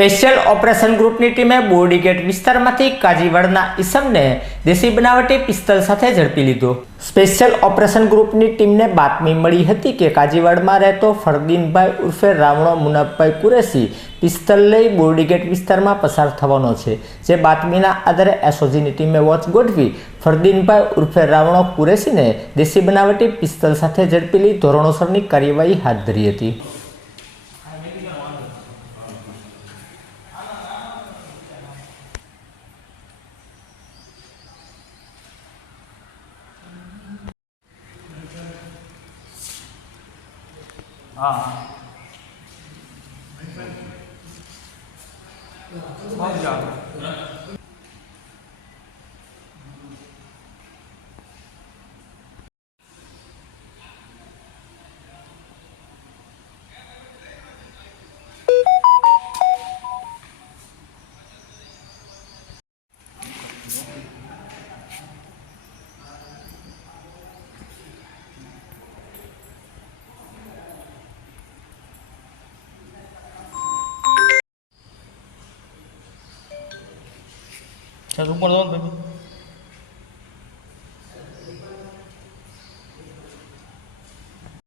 Special operation ગ્રુપની ટીમે બોરડીગેટ વિસ્તારમાંથી કાજીવાડના ઈસમને દેશી બનાવટી પિસ્તલ સાથે ઝડપી લીધો. સ્પેશિયલ ઓપરેશન ગ્રુપની ટીમને બાતમી મળી હતી કે કાજીવાડમાં રહેતો ફરદીનભાઈ ઉર્ફે રાવણો મુનબભાઈ કુરેશી પિસ્તલ લઈ બોરડીગેટ વિસ્તારમાં પસાર થવાનો છે. જે બાતમીના આધારે એસઓજીની ટીમે વોચ ગોઠવી ફરદીનભાઈ ઉર્ફે રાવણો કુરેશીને દેશી બનાવટી પિસ્તલ સાથે ઝડપી લઈ ધોરણોસરની કાર્યવાહી હાથ ધરી હતી. 아. 맞아. Es un guardón, baby.